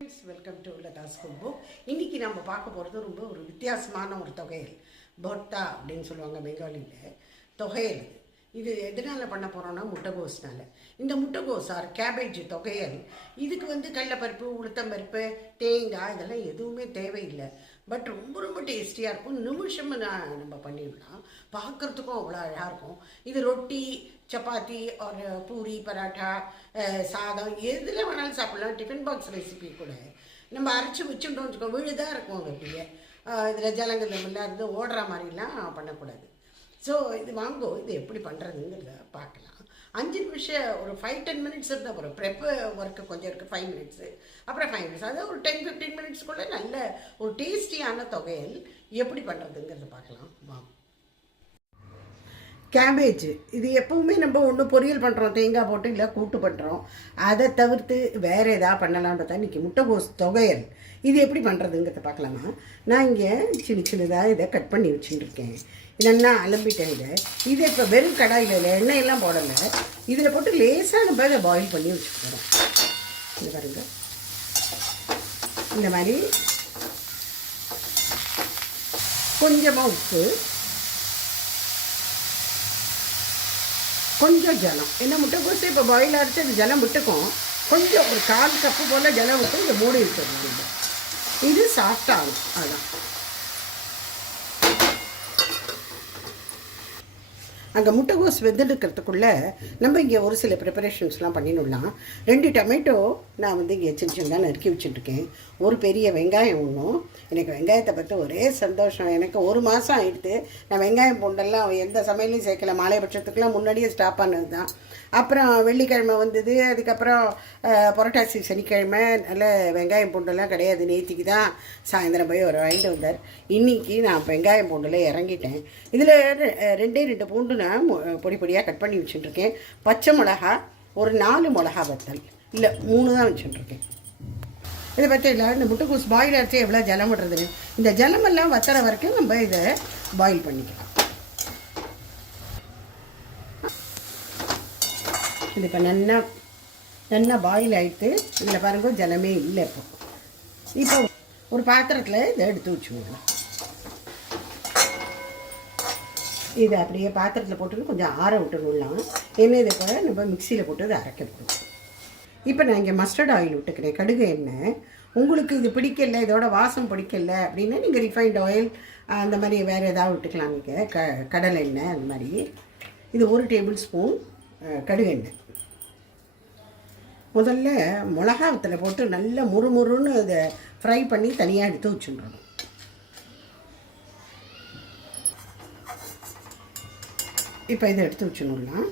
Welcome to Latha's cook book. இன்றைக்கி நம்ம பார்க்க போகிறது ரொம்ப ஒரு வித்தியாசமான ஒரு தொகையல். பர்த்தா அப்படின்னு சொல்லுவாங்க பெங்காலியில். தொகையல் இது எதனால் பண்ண போகிறோன்னா முட்டைகோஸ்னால். இந்த முட்டைகோஸ் ஆர் கேபேஜ் தொகையல் இதுக்கு கடலைப்பருப்பு, உளுத்தம்பருப்பு, தேங்காய் இதெல்லாம் எதுவுமே தேவையில்லை. பட் ரொம்ப ரொம்ப டேஸ்டியாக இருக்கும். நிமிஷமாக நம்ம பண்ணிடலாம். பார்க்குறதுக்கும் அவ்வளோ அழகாக இருக்கும். இது ரொட்டி, சப்பாத்தி ஒரு பூரி, பராட்டா, சாதம் எதில் வேணாலும் சாப்பிட்லாம். டிஃபன் பாக்ஸ் ரெசிபி கூட நம்ம அரைச்சி வச்சுட்டோம் வச்சுக்கோ, விழுதாக இருக்கும். அப்படியே இதில் ஜலங்கதமெல்லாம் இருந்து ஓடுற மாதிரிலாம் பண்ணக்கூடாது. ஸோ இது வாங்கோ, இது எப்படி பண்ணுறதுங்கிறத பார்க்கலாம். 5 நிமிஷம் ஒரு 5-10 மினிட்ஸ் இருந்தால் போகிறோம். ப்ரெப் ஒர்க்கு கொஞ்சம் இருக்குது, 5 மினிட்ஸு, அப்புறம் 5 மினிட்ஸ், அதாவது ஒரு 10-15 மினிட்ஸ்க்குள்ளே நல்ல ஒரு டேஸ்டியான தொகையல் எப்படி பண்ணுறதுங்கிறத பார்க்கலாம். வாங்க. கேபேஜ் இது எப்போவுமே நம்ம ஒன்று பொரியல் பண்ணுறோம், தேங்காய் போட்டு, இல்லை கூட்டு பண்ணுறோம். அதை தவிர்த்து வேறு எதாவது பண்ணலான்றதா இன்றைக்கி முட்டைகோஸ் தொகையல் இது எப்படி பண்ணுறதுங்கிறத பார்க்கலாமா. நான் இங்கே சின்னதாக இதை கட் பண்ணி வச்சுட்டுருக்கேன். இதென்னா அலம்பிட்டேன். இதை இப்போ வெறும் கடாயில் இல்லை, எண்ணெயெல்லாம் போடலை, இதில் போட்டு லேசாக நம்ம இதை பாயில் பண்ணி வச்சுக்கிறோம். இது பாருங்க, இந்த மாதிரி கொஞ்சமாக உப்பு, கொஞ்சம் ஜலம். என்ன முட்டைக்கோசு இப்போ பாயில் அடித்து அது ஜலம் விட்டுக்கும். கொஞ்சம் ஒரு 1/4 கப்பு போல் ஜலம் விட்டு இதை மூடி விட்டுடலாம். இது சாஃப்டாகும். அதான் அங்கே முட்டைகோஸ் வெந்துடுக்கிறதுக்குள்ளே நம்ம இங்கே ஒரு சில ப்ரிப்பரேஷன்ஸ்லாம் பண்ணிடலாம். 2 டொமேட்டோ நான் இங்கே சின்ன நறுக்கி வச்சுட்டுருக்கேன். ஒரு பெரிய வெங்காயம் ஒன்றும். எனக்கு வெங்காயத்தை பற்றி ஒரே சந்தோஷம். எனக்கு 1 மாதம் ஆகிடுது. நான் வெங்காயம் பூண்டெல்லாம் எந்த சமையலையும் சேர்க்கல. மாலைபட்சத்துக்கெலாம் முன்னாடியே ஸ்டாப் பண்ணது தான். அப்புறம் வெள்ளிக்கிழமை வந்தது, அதுக்கப்புறம் புரட்டாசி சனிக்கிழமை, நல்ல வெங்காயம் பூண்டெல்லாம் கிடையாது. நேற்றுக்கு தான் சாயந்தரம் போய் ஒரு வாங்கிட்டு வந்தார். இன்றைக்கி நான் வெங்காயம் பூண்டில் இறங்கிட்டேன். இதில் 2 பூண்டு நான் பொடி பொடியாக கட் பண்ணி வச்சுட்டுருக்கேன். பச்சை மிளகா ஒரு 4 மிளகா வத்தல், இல்லை 3 தான் வச்சுட்டுருக்கேன். இதை பற்றி இல்லை, இந்த முட்டைகோஸ் பாயில் அடிச்சு எவ்வளோ ஜலம் விடுறதுன்னு, இந்த ஜலமெல்லாம் வத்துற வரைக்கும் நம்ம இதை பாயில் பண்ணிக்கலாம். இது இப்போ நல்லா பாயில் ஆகிட்டு இதில் பாருங்க ஜலமே இல்லை. இப்போ ஒரு பாத்திரத்தில் இதை எடுத்து வச்சுக்கோங்க. இதை அப்படியே பாத்திரத்தில் போட்டு கொஞ்சம் ஆற விட்டுடலாம். எண்ணெய் இதை கூட நம்ம மிக்சியில் போட்டு இதை அரைக்கணும். இப்போ நான் இங்கே மஸ்டர்ட் ஆயில் விட்டுக்கிறேன், கடுகு எண்ணெய். உங்களுக்கு இது பிடிக்கல, இதோட வாசம் பிடிக்கல அப்படின்னா நீங்கள் ரிஃபைண்ட் ஆயில் அந்த மாதிரி வேறு ஏதாவது விட்டுக்கலாம். நீங்கள் கடலை எண்ணெய் அந்த மாதிரி. இது 1 டேபிள் ஸ்பூன் கடுகு எண்ணெய். முதல்ல மிளகா வத்தலை போட்டு நல்லா முறுமுறுன்னு அதை ஃப்ரை பண்ணி தனியாக எடுத்து வச்சுடணும். இப்போ இதை எடுத்து வச்சுடலாம்.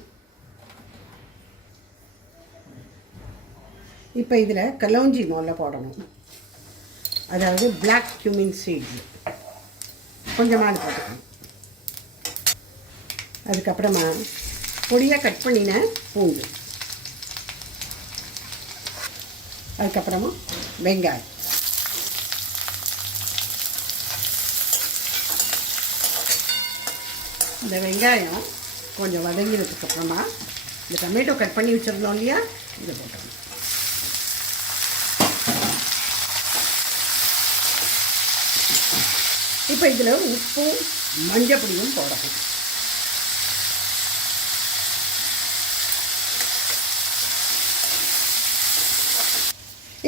இப்போ இதில் கலோஞ்சி முதல்ல போடணும். அதாவது பிளாக் cumin சீட்ஸ் கொஞ்சமாக போட்டுக்கணும். அதுக்கப்புறமா பொடியாக கட் பண்ணின பூண்டு, அதுக்கப்புறமா வெங்காயம், இந்த வெங்காயம் கொஞ்சம் வதங்கினதுக்கப்புறமா இந்த டொமேட்டோ கட் பண்ணி வச்சுருந்தோம் இல்லையா, இதை போட்டோம். இப்போ இதில் உப்பும் மஞ்சள் பொடியும் போடணும்.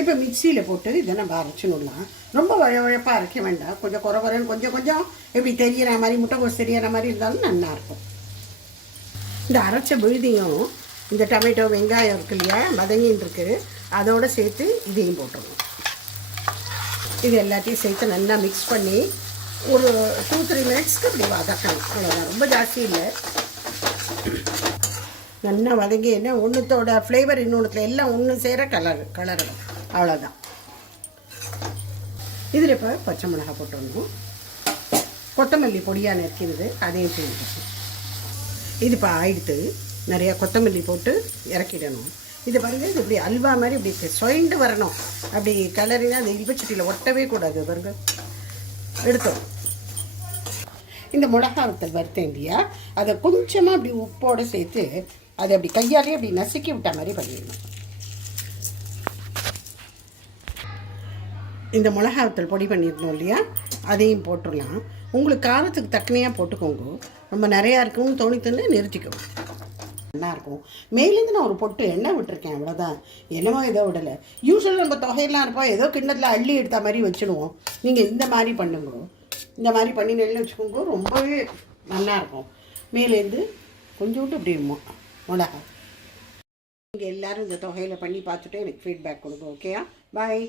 இப்போ மிக்சியில் போட்டு இதை நம்ம அரைச்சிடலாம். ரொம்ப வழவழப்பாக அரைக்க வேண்டாம். கொஞ்சம் குறன்னு கொஞ்சம் எப்படி தெரிகிற மாதிரி, முட்டைகோஸ் தெரிகிற மாதிரி இருந்தாலும் நல்லாயிருக்கும். இந்த அரைச்ச விழுதியும் இந்த டொமேட்டோ வெங்காயம் இருக்கு இல்லையா, வதங்கின்னு இருக்குது, அதோடு சேர்த்து இதையும் போட்டுருவோம். இது எல்லாத்தையும் சேர்த்து நல்லா மிக்ஸ் பண்ணி ஒரு 2-3 மினிட்ஸ்க்கு இப்படி வதக்கணும். அவ்வளோதான், ரொம்ப ஜாஸ்தி இல்லை. நல்லா வதங்கி என்ன ஒன்றுத்தோட ஃப்ளேவர் இன்னொன்றுத்துல எல்லாம் ஒன்று சேர கலரணும். அவ்வளோதான். இதில் இப்போ பச்சை மிளகா போட்டுடணும். கொத்தமல்லி பொடியாக நறுக்கிறது அதையும் சேர்த்து இது இப்போ ஆயிடுத்து. நிறையா கொத்தமல்லி போட்டு இறக்கிடணும். இது பாருங்கள், இது இப்படி அல்வா மாதிரி இப்படி சொயண்டு வரணும். அப்படி கலரினா அந்த இல்பச்சட்டியில் ஒட்டவே கூடாது. பாருங்க, எடுத்தோம். இந்த மிளகா வத்தல் வறுத்தேன் இல்லையா, அதை கொஞ்சமாக அப்படி உப்போடு சேர்த்து அதை அப்படி கையாலே அப்படி நசுக்கி விட்ட மாதிரி பண்ணிடணும். இந்த மிளகாத்தூள் பொடி பண்ணியிருந்தோம் இல்லையா, அதையும் போட்டுடலாம். உங்களுக்கு காரத்துக்கு தக்கனையாக போட்டுக்கோங்க. ரொம்ப நிறையா இருக்கும்னு தோணித்துன்னு நிறுத்திக்கோங்க. நல்லா இருக்கும். மேலேருந்து நான் ஒரு பொட்டு எண்ணெய் விட்டுருக்கேன், அவ்வளோதான். என்னமோ ஏதோ விடலை. யூஸ்வலாக நம்ம தொகையெல்லாம் இருப்போம், ஏதோ கிண்ணத்தில் அள்ளி எடுத்த மாதிரி வச்சுடுவோம். நீங்கள் இந்த மாதிரி பண்ணுங்க. இந்த மாதிரி பண்ணி நெல்லை வச்சுக்கோங்க, ரொம்பவே நல்லாயிருக்கும். மேலேருந்து கொஞ்சோண்டு இப்படி மிளகா. நீங்கள் எல்லோரும் இந்த தொகையில் பண்ணி பார்த்துட்டு எனக்கு ஃபீட்பேக் கொடுங்க. ஓகேயா? பாய்.